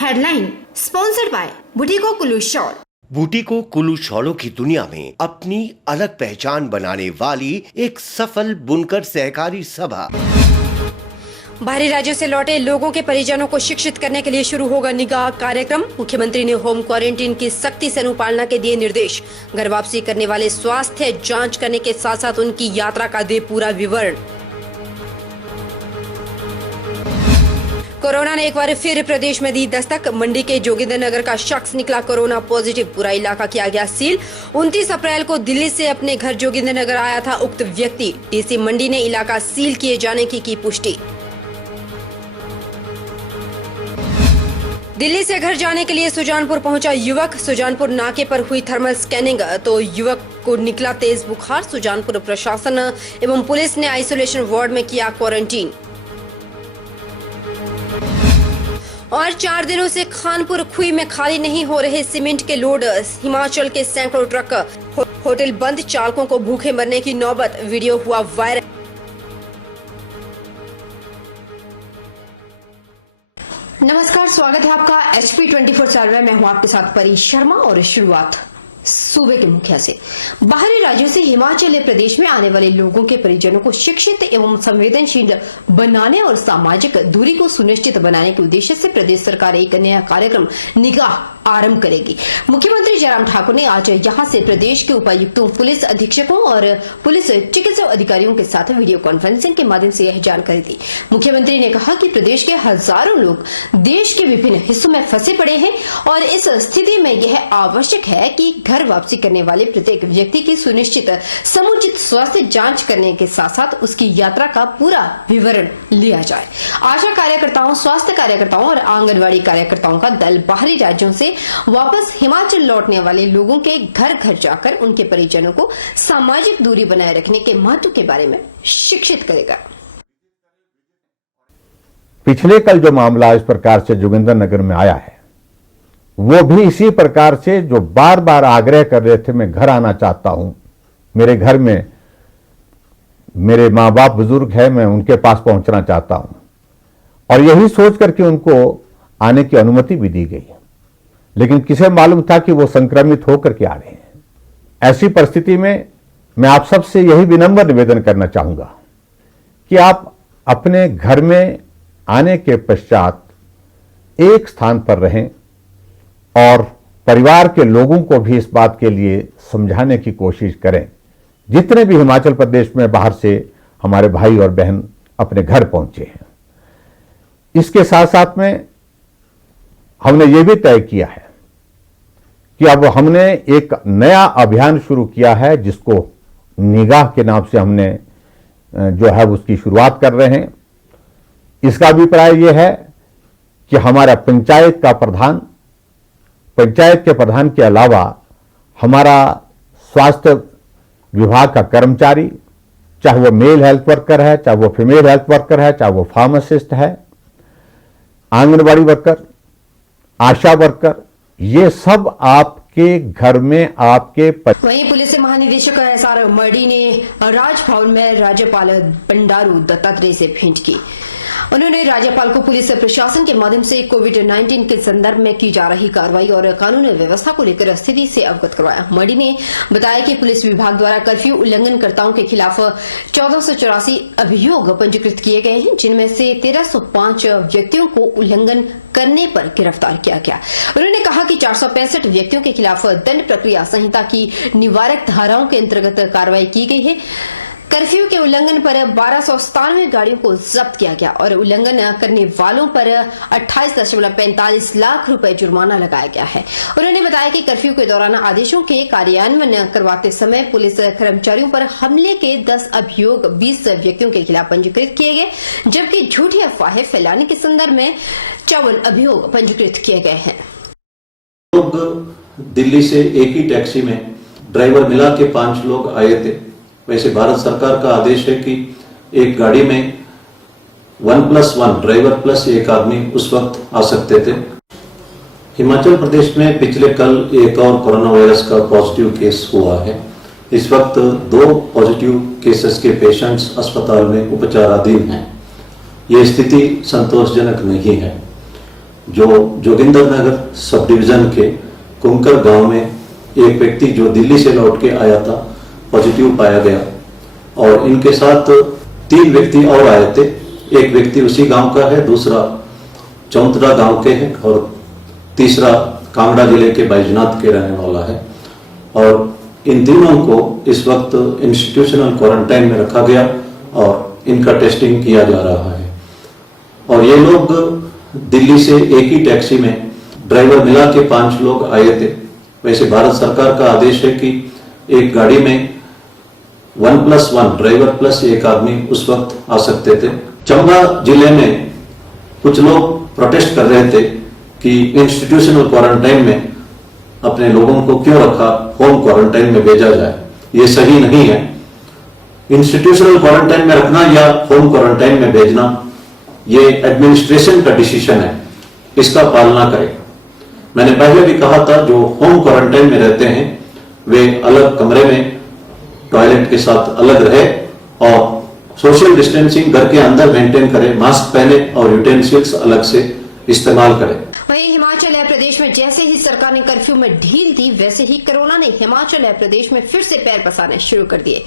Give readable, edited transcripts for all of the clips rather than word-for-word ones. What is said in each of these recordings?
Headline sponsored by Bhuttico Kullu shawl. Bhuttico Kullu शॉलों की दुनिया में अपनी अलग पहचान बनाने वाली एक सफल बुनकर सहकारी सभा। बाहरी राज्यों से लौटे लोगों के परिजनों को शिक्षित करने के लिए शुरू होगा निगाह कार्यक्रम। मुख्यमंत्री ने होम क्वारंटीन की सख्ती से अनुपालना के दिए निर्देश। घर वापसी करने वाले स्वास्थ्य जांच करने के साथ साथ उनकी यात्रा का दे पूरा विवरण। कोरोना ने एक बार फिर प्रदेश में दी दस्तक। मंडी के जोगिंद्रनगर का शख्स निकला कोरोना पॉजिटिव। पूरा इलाका किया गया सील। 29 अप्रैल को दिल्ली से अपने घर जोगिंद्रनगर आया था उक्त व्यक्ति। डीसी मंडी ने इलाका सील किए जाने की पुष्टि। दिल्ली से घर जाने के लिए सुजानपुर पहुंचा युवक। सुजानपुर नाके पर हुई थर्मल स्कैनिंग तो युवक को निकला तेज बुखार। सुजानपुर प्रशासन एवं पुलिस ने आइसोलेशन वार्ड में किया क्वारंटीन। और 4 दिनों से खानपुर खुई में खाली नहीं हो रहे सीमेंट के लोड। हिमाचल के सैकड़ों ट्रक। होटल बंद, चालकों को भूखे मरने की नौबत। वीडियो हुआ वायरल। नमस्कार, स्वागत है आपका HP 24/7 में। मैं हूं आपके साथ परी शर्मा और शुरुआत सूबे के मुखिया से। बाहरी राज्यों से हिमाचल प्रदेश में आने वाले लोगों के परिजनों को शिक्षित एवं संवेदनशील बनाने और सामाजिक दूरी को सुनिश्चित बनाने के उद्देश्य से प्रदेश सरकार एक नया कार्यक्रम निगाह आरंभ करेगी। मुख्यमंत्री जयराम ठाकुर ने आज यहां से प्रदेश के उपायुक्तों, पुलिस अधीक्षकों और पुलिस चिकित्सा अधिकारियों के साथ वीडियो कॉन्फ्रेंसिंग के माध्यम से यह जानकारी दी। मुख्यमंत्री ने कहा कि प्रदेश के हजारों लोग देश के विभिन्न हिस्सों में फंसे पड़े हैं और इस स्थिति में यह आवश्यक है कि घर वापसी करने वाले प्रत्येक व्यक्ति की सुनिश्चित समुचित स्वास्थ्य जांच करने के साथ साथ उसकी यात्रा का पूरा विवरण लिया जाए। आशा कार्यकर्ताओं, स्वास्थ्य कार्यकर्ताओं और आंगनबाड़ी कार्यकर्ताओं का दल बाहरी राज्यों से वापस हिमाचल लौटने वाले लोगों के घर घर जाकर उनके परिजनों को सामाजिक दूरी बनाए रखने के महत्व के बारे में शिक्षित करेगा। पिछले कल जो मामला इस प्रकार से जोगिंद्रनगर में आया है वो भी इसी प्रकार से जो बार बार आग्रह कर रहे थे, मैं घर आना चाहता हूं, मेरे घर में मेरे माँ बाप बुजुर्ग है, मैं उनके पास पहुंचना चाहता हूं। और यही सोच करके उनको आने की अनुमति भी दी गई। लेकिन किसे मालूम था कि वो संक्रमित होकर के आ रहे हैं। ऐसी परिस्थिति में मैं आप सबसे यही विनम्र निवेदन करना चाहूंगा कि आप अपने घर में आने के पश्चात एक स्थान पर रहें और परिवार के लोगों को भी इस बात के लिए समझाने की कोशिश करें। जितने भी हिमाचल प्रदेश में बाहर से हमारे भाई और बहन अपने घर पहुंचे हैं, इसके साथ साथ में हमने ये भी तय किया है कि अब हमने एक नया अभियान शुरू किया है जिसको निगाह के नाम से हमने जो है उसकी शुरुआत कर रहे हैं। इसका अभिप्राय यह है कि हमारा पंचायत के प्रधान के अलावा हमारा स्वास्थ्य विभाग का कर्मचारी, चाहे वो मेल हेल्थ वर्कर है, चाहे वो फीमेल हेल्थ वर्कर है, चाहे वो फार्मासिस्ट है, आंगनबाड़ी वर्कर, आशा वर्कर, ये सब आपके घर में आपके वहीं पुलिस महानिदेशक SR मर्डी ने राजभवन में राज्यपाल बंडारू दत्तात्रेय से भेंट की। उन्होंने राज्यपाल को पुलिस प्रशासन के माध्यम से कोविड-19 के संदर्भ में की जा रही कार्रवाई और कानून व्यवस्था को लेकर स्थिति से अवगत करवाया। मर्डी ने बताया कि पुलिस विभाग द्वारा कर्फ्यू उल्लंघनकर्ताओं के खिलाफ 1484 अभियोग पंजीकृत किए गए हैं, जिनमें से 1305 व्यक्तियों को उल्लंघन करने पर गिरफ्तार किया गया। उन्होंने कहा कि 465 व्यक्तियों के खिलाफ दंड प्रक्रिया संहिता की निवारक धाराओं के अंतर्गत कार्रवाई की गई है। कर्फ्यू के उल्लंघन पर 1297 गाड़ियों को जब्त किया गया और उल्लंघन करने वालों पर 28.45 लाख रुपए जुर्माना लगाया गया है। उन्होंने बताया कि कर्फ्यू के दौरान आदेशों के कार्यान्वयन करवाते समय पुलिस कर्मचारियों पर हमले के 10 अभियोग 20 व्यक्तियों के खिलाफ पंजीकृत किए गए, जबकि झूठी अफवाहें फैलाने के संदर्भ में 54 अभियोग पंजीकृत किए गए हैं। लोग दिल्ली से एक ही टैक्सी में ड्राइवर मिला के 5 लोग आए थे। वैसे भारत सरकार का आदेश है कि एक गाड़ी में 1+1 ड्राइवर प्लस एक आदमी उस वक्त आ सकते थे। हिमाचल प्रदेश में पिछले कल एक और कोरोना वायरस का पॉजिटिव केस हुआ है। इस वक्त 2 पॉजिटिव केसेस के पेशेंट्स अस्पताल में उपचाराधीन हैं। ये स्थिति संतोषजनक नहीं है। जो जोगिंदर नगर सब डिवीजन के कुमकर गांव में एक व्यक्ति जो दिल्ली से लौट के आया था पॉजिटिव पाया गया और इनके साथ 3 व्यक्ति और आए थे। एक व्यक्ति उसी गांव का है, दूसरा चौंतरा गांव के है और तीसरा कांगड़ा जिले के बैजनाथ के रहने वाला है। और इन तीनों को इस वक्त इंस्टीट्यूशनल क्वारंटाइन में रखा गया और इनका टेस्टिंग किया जा रहा है। और ये लोग दिल्ली से एक ही टैक्सी में ड्राइवर मिला के 5 लोग आए थे। वैसे भारत सरकार का आदेश है कि एक गाड़ी में 1+1 ड्राइवर प्लस एक आदमी उस वक्त आ सकते थे। चंबा जिले में कुछ लोग प्रोटेस्ट कर रहे थे कि इंस्टीट्यूशनल क्वारंटाइन में अपने लोगों को क्यों रखा, होम क्वारंटाइन में भेजा जाए। ये सही नहीं है। इंस्टीट्यूशनल क्वारंटाइन में रखना या होम क्वारंटाइन में भेजना ये एडमिनिस्ट्रेशन का डिसीजन है, इसका पालना करें। मैंने पहले भी कहा था जो होम क्वारंटाइन में रहते हैं वे अलग कमरे में टॉयलेट के साथ अलग रहे और सोशल डिस्टेंसिंग घर के अंदर मेंटेन करें, मास्क पहने और यूटेंसिल्स अलग से इस्तेमाल करें। वहीं हिमाचल प्रदेश में जैसे ही सरकार ने कर्फ्यू में ढील दी वैसे ही कोरोना ने हिमाचल प्रदेश में फिर से पैर पसारने शुरू कर दिए।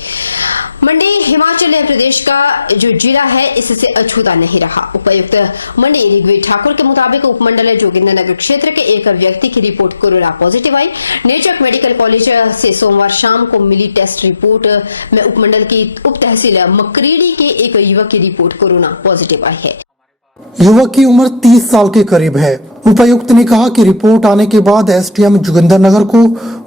मंडी हिमाचल प्रदेश का जो जिला है इससे अछूता नहीं रहा। उपायुक्त मंडी ऋग्वेद ठाकुर के मुताबिक उपमंडल जोगिंद्रनगर क्षेत्र के एक व्यक्ति की रिपोर्ट कोरोना पॉजिटिव आई। नेचक मेडिकल कॉलेज से सोमवार शाम को मिली टेस्ट रिपोर्ट में उपमंडल की उप तहसील मकरीड़ी के एक युवक की रिपोर्ट कोरोना पॉजिटिव आई है। युवक की उम्र 30 साल के करीब है। उपायुक्त ने कहा कि रिपोर्ट आने के बाद एसडीएम जोगिंद्रनगर को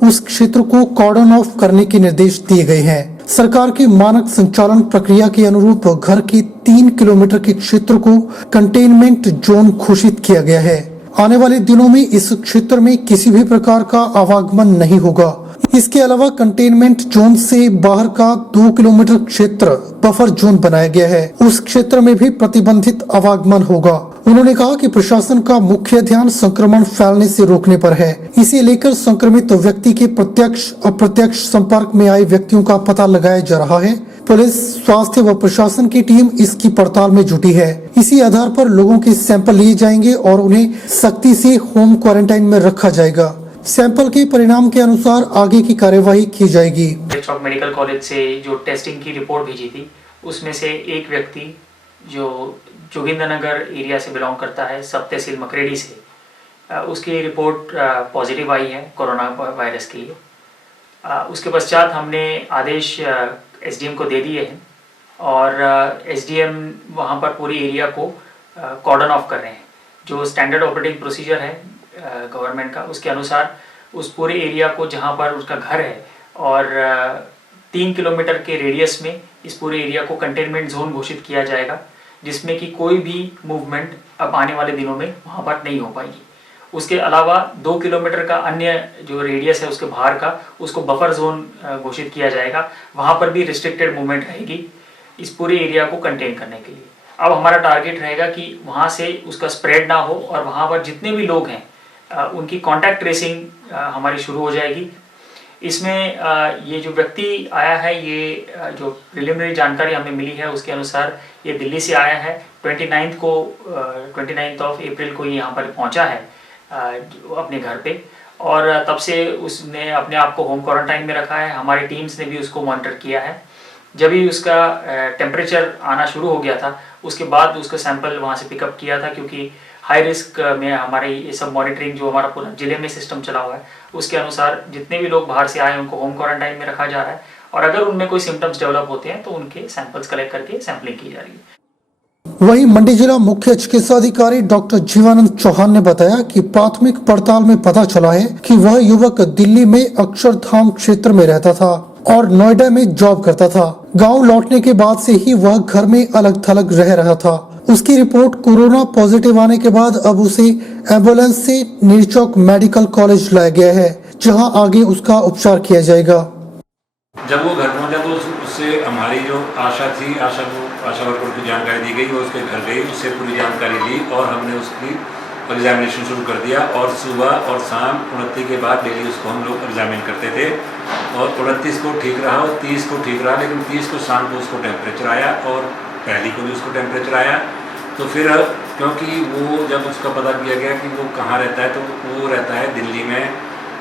उस क्षेत्र को कॉर्डन ऑफ करने के निर्देश दिए गए हैं। सरकार की मानक संचालन प्रक्रिया के अनुरूप घर के 3 किलोमीटर के क्षेत्र को कंटेनमेंट जोन घोषित किया गया है। आने वाले दिनों में इस क्षेत्र में किसी भी प्रकार का आवागमन नहीं होगा। इसके अलावा कंटेनमेंट जोन से बाहर का 2 किलोमीटर क्षेत्र बफर जोन बनाया गया है। उस क्षेत्र में भी प्रतिबंधित आवागमन होगा। उन्होंने कहा कि प्रशासन का मुख्य ध्यान संक्रमण फैलने से रोकने पर है। इसे लेकर संक्रमित व्यक्ति के प्रत्यक्ष अप्रत्यक्ष संपर्क में आए व्यक्तियों का पता लगाया जा रहा है। पुलिस, स्वास्थ्य व प्रशासन की टीम इसकी पड़ताल में जुटी है। इसी आधार पर लोगों के सैंपल लिए जाएंगे और उन्हें सख्ती से होम क्वारंटाइन में रखा जाएगा। सैंपल के परिणाम के अनुसार आगे की कार्यवाही की जाएगी। नेचक मेडिकल कॉलेज से जो टेस्टिंग की रिपोर्ट भेजी थी उसमें से एक व्यक्ति जो जोगिंद्रनगर एरिया से बिलोंग करता है, सब तहसील मकरेड़ी से, उसकी रिपोर्ट पॉजिटिव आई है कोरोना वायरस के लिए। उसके पश्चात हमने आदेश एसडीएम को दे दिए हैं और एसडीएम वहाँ पर पूरी एरिया को कॉर्डन ऑफ कर रहे हैं। जो स्टैंडर्ड ऑपरेटिंग प्रोसीजर है गवर्नमेंट का, उसके अनुसार उस पूरे एरिया को जहाँ पर उसका घर है और 3 किलोमीटर के रेडियस में इस पूरे एरिया को कंटेनमेंट जोन घोषित किया जाएगा, जिसमें कि कोई भी मूवमेंट अब आने वाले दिनों में वहाँ पर नहीं हो पाएगी। उसके अलावा 2 किलोमीटर का अन्य जो रेडियस है उसके बाहर का, उसको बफर जोन घोषित किया जाएगा। वहाँ पर भी रिस्ट्रिक्टेड मूवमेंट रहेगी इस पूरे एरिया को कंटेन करने के लिए। अब हमारा टारगेट रहेगा कि वहाँ से उसका स्प्रेड ना हो और वहाँ पर जितने भी लोग हैं उनकी कॉन्टैक्ट ट्रेसिंग हमारी शुरू हो जाएगी। इसमें ये जो व्यक्ति आया है, ये जो प्रिलिमिनरी जानकारी हमें मिली है उसके अनुसार ये दिल्ली से आया है। 29 अप्रैल को ये यहाँ पर पहुँचा है अपने घर पे और तब से उसने अपने आप को होम क्वारंटाइन में रखा है। हमारी टीम्स ने भी उसको मॉनिटर किया है। जब ही उसका टेम्परेचर आना शुरू हो गया था उसके बाद उसका सैंपल वहाँ से पिकअप किया था, क्योंकि हाई रिस्क में हमारे ये सब मॉनिटरिंग जो हमारा पूरा जिले में सिस्टम चला हुआ है उसके अनुसार जितने भी लोग बाहर से आए उनको होम क्वारंटाइन में रखा जा रहा है और अगर उनमें कोई सिम्टम्स डेवलप होते हैं तो उनके सैंपल्स कलेक्ट करके सैंपलिंग की जा रही है। वहीं मंडी जिला मुख्य चिकित्सा अधिकारी डॉक्टर जीवानंद चौहान ने बताया कि प्राथमिक पड़ताल में पता चला है कि वह युवक दिल्ली में अक्षरधाम क्षेत्र में रहता था और नोएडा में जॉब करता था। गांव लौटने के बाद से ही वह घर में अलग थलग रह रहा था। उसकी रिपोर्ट कोरोना पॉजिटिव आने के बाद अब उसे एम्बुलेंस से नेचक मेडिकल कॉलेज लाया गया है, जहां आगे उसका उपचार किया जाएगा। जब वो घर पहुंचा तो उससे हमारी जो आशा वर्कर की जानकारी दी गई, वो उसके घर गई, उससे पूरी जानकारी ली और हमने उसकी एग्जामिनेशन शुरू कर दिया। और सुबह और शाम 29 के बाद डेली उसको हम लोग एग्जामिन करते थे और 29 को ठीक रहा और 30 को ठीक रहा, लेकिन 30 को शाम को उसको टेम्परेचर आया और पहली को भी उसको टेम्परेचर आया। तो फिर क्योंकि वो जब उसका पता किया गया कि वो कहाँ रहता है, तो वो रहता है दिल्ली में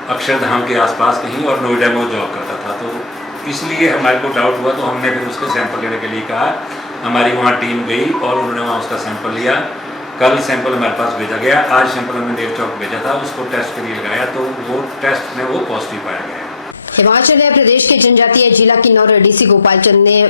अक्षरधाम के आसपास कहीं, और नोएडा में वो जॉब करता था। तो इसलिए हमारे को डाउट हुआ, तो हमने फिर उसके सैंपल लेने के लिए कहा। हमारी वहाँ टीम गई और उन्होंने वहाँ उसका सैंपल लिया। कल सैंपल हमारे पास भेजा गया, आज सैंपल हमने नेर चौक भेजा था, उसको टेस्ट के लिए लगाया, तो वो टेस्ट में वो पॉजिटिव पाया गया। हिमाचल प्रदेश के जनजातीय जिला किन्नौर डीसी गोपाल चंद ने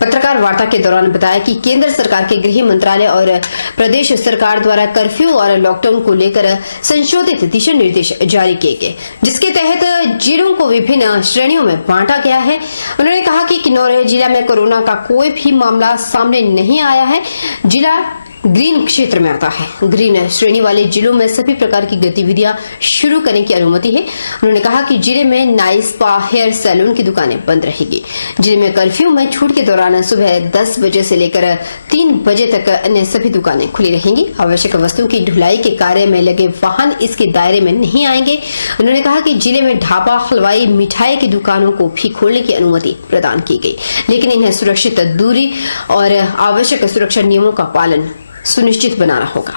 पत्रकार वार्ता के दौरान बताया कि केंद्र सरकार के गृह मंत्रालय और प्रदेश सरकार द्वारा कर्फ्यू और लॉकडाउन को लेकर संशोधित दिशा निर्देश जारी किए गए, जिसके तहत जिलों को विभिन्न श्रेणियों में बांटा गया है। उन्होंने कहा कि किन्नौर जिला में कोरोना का कोई भी मामला सामने नहीं आया है। जिला ग्रीन क्षेत्र में आता है। ग्रीन श्रेणी वाले जिलों में सभी प्रकार की गतिविधियां शुरू करने की अनुमति है। उन्होंने कहा कि जिले में नाई, स्पा, हेयर सैलून की दुकानें बंद रहेगी। जिले में कर्फ्यू में छूट के दौरान सुबह 10 बजे से लेकर 3 बजे तक अन्य सभी दुकानें खुली रहेंगी। आवश्यक वस्तुओं की ढुलाई के कार्य में लगे वाहन इसके दायरे में नहीं आएंगे। उन्होंने कहा कि जिले में ढाबा, हलवाई, मिठाई की दुकानों को भी खोलने की अनुमति प्रदान की गई, लेकिन इन्हें सुरक्षित दूरी और आवश्यक सुरक्षा नियमों का पालन सुनिश्चित बनाना होगा।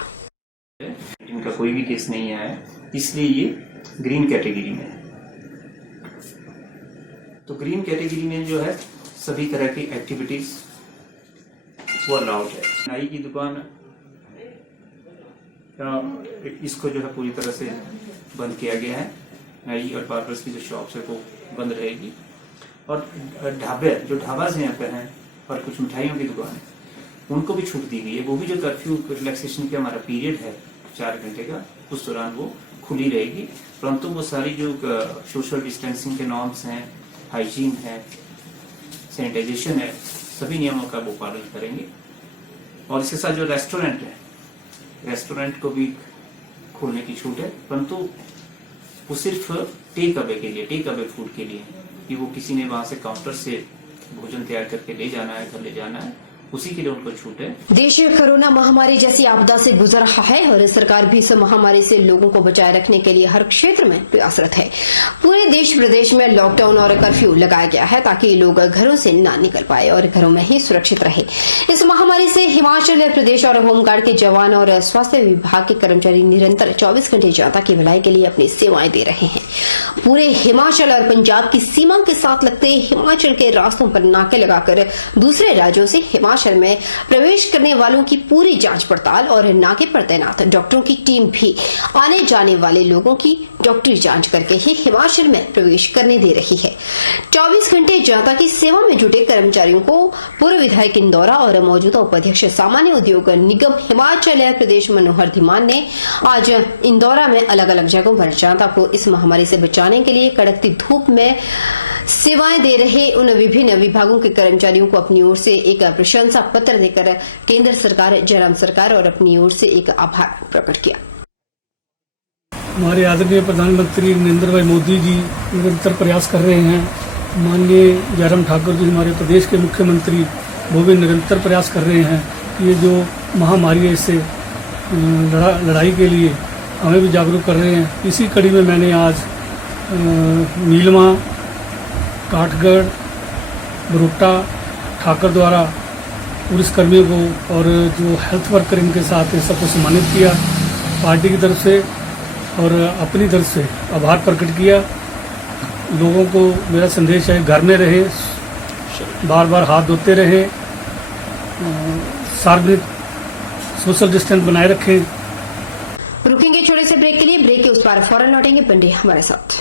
इनका कोई भी केस नहीं आया है, इसलिए ये ग्रीन कैटेगरी में है। तो ग्रीन कैटेगरी में जो है सभी तरह की एक्टिविटीज वो अलाउड है। नाई की दुकान इसको जो है पूरी तरह से बंद किया गया है। नाई और बार्बर्स की जो शॉप्स है वो बंद रहेगी, और ढाबे जो ढाबा से यहाँ पे हैं और कुछ मिठाइयों की दुकान उनको भी छूट दी गई है। वो भी जो कर्फ्यू रिलैक्सेशन का हमारा पीरियड है 4 घंटे का, उस दौरान वो खुली रहेगी, परंतु वो सारी जो सोशल डिस्टेंसिंग के नॉर्म्स हैं, हाइजीन है, सैनिटाइजेशन है, सभी नियमों का वो पालन करेंगे। और इसके साथ जो रेस्टोरेंट है, रेस्टोरेंट को भी खोलने की छूट है, परंतु वो सिर्फ टेक अवे के लिए, टेक अवे फूड के लिए, कि वो किसी ने वहां से काउंटर से भोजन तैयार करके ले जाना है, घर ले जाना है, उसी के लिए उनको छूट है। देश कोरोना महामारी जैसी आपदा से गुजर रहा है और सरकार भी इस महामारी से लोगों को बचाए रखने के लिए हर क्षेत्र में प्रयासरत है। पूरे देश प्रदेश में लॉकडाउन और कर्फ्यू लगाया गया है ताकि लोग घरों से ना निकल पाए और घरों में ही सुरक्षित रहे। इस महामारी से हिमाचल प्रदेश और होमगार्ड के जवान और स्वास्थ्य विभाग के कर्मचारी निरंतर 24 घंटे जनता की भलाई के लिए अपनी सेवाएं दे रहे हैं। पूरे हिमाचल और पंजाब की सीमा के साथ लगते हिमाचल के रास्तों पर नाके लगाकर दूसरे राज्यों से हिमाचल में प्रवेश करने वालों की पूरी जांच पड़ताल और नाके पर तैनात डॉक्टरों की टीम भी आने जाने वाले लोगों की डॉक्टरी जांच करके ही हिमाचल में प्रवेश करने दे रही है। 24 घंटे जनता की सेवा में जुटे कर्मचारियों को पूर्व विधायक इंदौरा और मौजूदा उपाध्यक्ष सामान्य उद्योग निगम हिमाचल प्रदेश मनोहर धीमान ने आज इंदौरा में अलग अलग जगहों पर जनता को इस महामारी से बचाने के लिए कड़कती धूप में सेवाएं दे रहे उन विभिन्न विभागों के कर्मचारियों को अपनी ओर से एक प्रशंसा पत्र देकर केंद्र सरकार, जयराम सरकार और अपनी ओर से एक आभार प्रकट किया। हमारे आदरणीय प्रधानमंत्री नरेंद्र भाई मोदी जी निरंतर प्रयास कर रहे हैं। माननीय जयराम ठाकुर जी हमारे प्रदेश के मुख्यमंत्री, वो भी निरंतर प्रयास कर रहे हैं। ये जो महामारी है इससे लड़ाई के लिए हमें भी जागरूक कर रहे हैं। इसी कड़ी में मैंने आज नीलमा, काठगढ़, बरोटा, ठाकर द्वारा पुलिसकर्मियों को और जो हेल्थ वर्कर इनके साथ है सबको सम्मानित किया पार्टी की तरफ से, और अपनी तरफ से आभार प्रकट किया। लोगों को मेरा संदेश है, घर में रहे, बार बार हाथ धोते रहे, सार्वजनिक सोशल डिस्टेंस बनाए रखें। रुकेंगे छोटे से ब्रेक के लिए, ब्रेक के उस पार फौरन लौटेंगे। बने हमारे साथ।